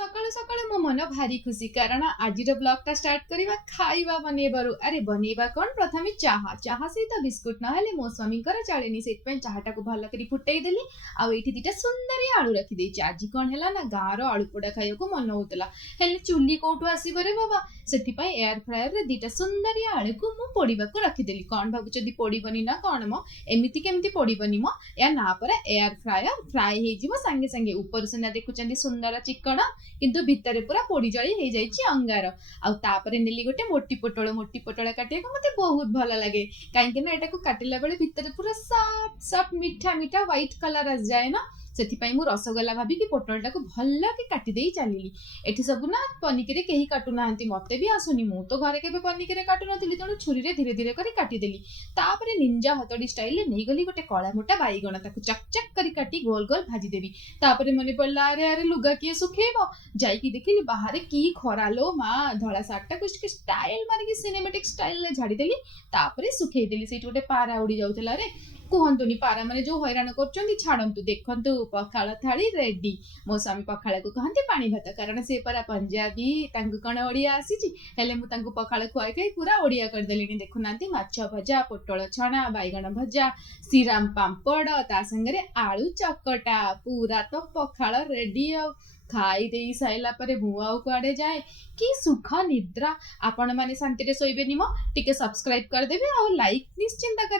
सकाळु सकाळु मो मन भारी खुशी कारण आज ब्लॉग टा स्टार्ट करवा खाइबा बनइबारु। अरे बनइबा कौन प्रथमे चाहा चाहा सहित बिस्कुट नहेले मो स्वामी चलेनी से चाहाटा को भल करी फुटई देली। आउ एठी दिटा सुंदरी आलू रखी देछि। आज कौन है ना गाँव आलू पोड़ा खाइबा को मन होतला हेले चुल्ली कोठु आसीबो रे बाबा। सेति पई एयर फ्रायर रे दिटा सुंदरी आलू को मु पोड़ीबा को रखी देली। कौन भाबुचदी पोड़ीबनी ना कौन मो एमिति केमिति पोड़ीबनी मो या ना पर एयर फ्रायर फ्राई हे जिवो संगे संगे ऊपर से देखुचंदी सुंदर चिकन किंतु भितर पूरा पोड़ी जली हो जाइए अंगार। आउ तापरे नेली गोटे मोटी पोटल काटिया को मते बहुत भल लगे कहीं ना एटा को काटिला बेले भितर पूरा सॉफ्ट सॉफ्ट मीठा मीठा व्हाइट कलर आस जाए ना। सेथिपाई मु रसगोला भाबी कि पोटल टाको भल के काटी देई चलीली। एठी सब ना पनिकिरे केही काटू नाहंती मते भी आसुनी। मु तो घरे केबे पनिकिरे काटू नथिली तेणु छुरी रे धीरे धीरे करी काटी देली। तापरे निंजा हतडी स्टाइल ले नै गली गोटे कळा मोटा बाईगण ताको चक चक करी काटी गोल गोल भाजी देबी। तापरे मने पड़ला अरे अरे लुगा किए सुखेबो जाईकी देखिली बाहर की खरा लो माँ धड़ा सार्टा कुछ के स्टाइल मारिकी सिनेमेटिक स्टाइल ले झाड़ी देली। तापरे सुखेई देली। सेठी गोटे पारा उड़ी जाउतला रे कहतुनी पारा माने जो हैरान कर छाड़ू देखु पखाल थाली रेडी। मो स्वामी पखाल को कहते पानी भात कारण से परा पंजाबी कौन ओडिया आसी हेले मुझे पखाल खुआई खाई पूरा ओडिया करदेली। देखुना माछ भजा पोटल छणा बैगण भजा श्रीराम पांपड़ ता संगे आलू चकटा पूरा तो पखाल रेडी। खाई दे साइला परे मुआउ कुआडे जाए कि सुख निद्रा। आपण माने शांति रे सोइबेनी मो टिके सब्सक्राइब कर देबे और लाइक निश्चिंत कर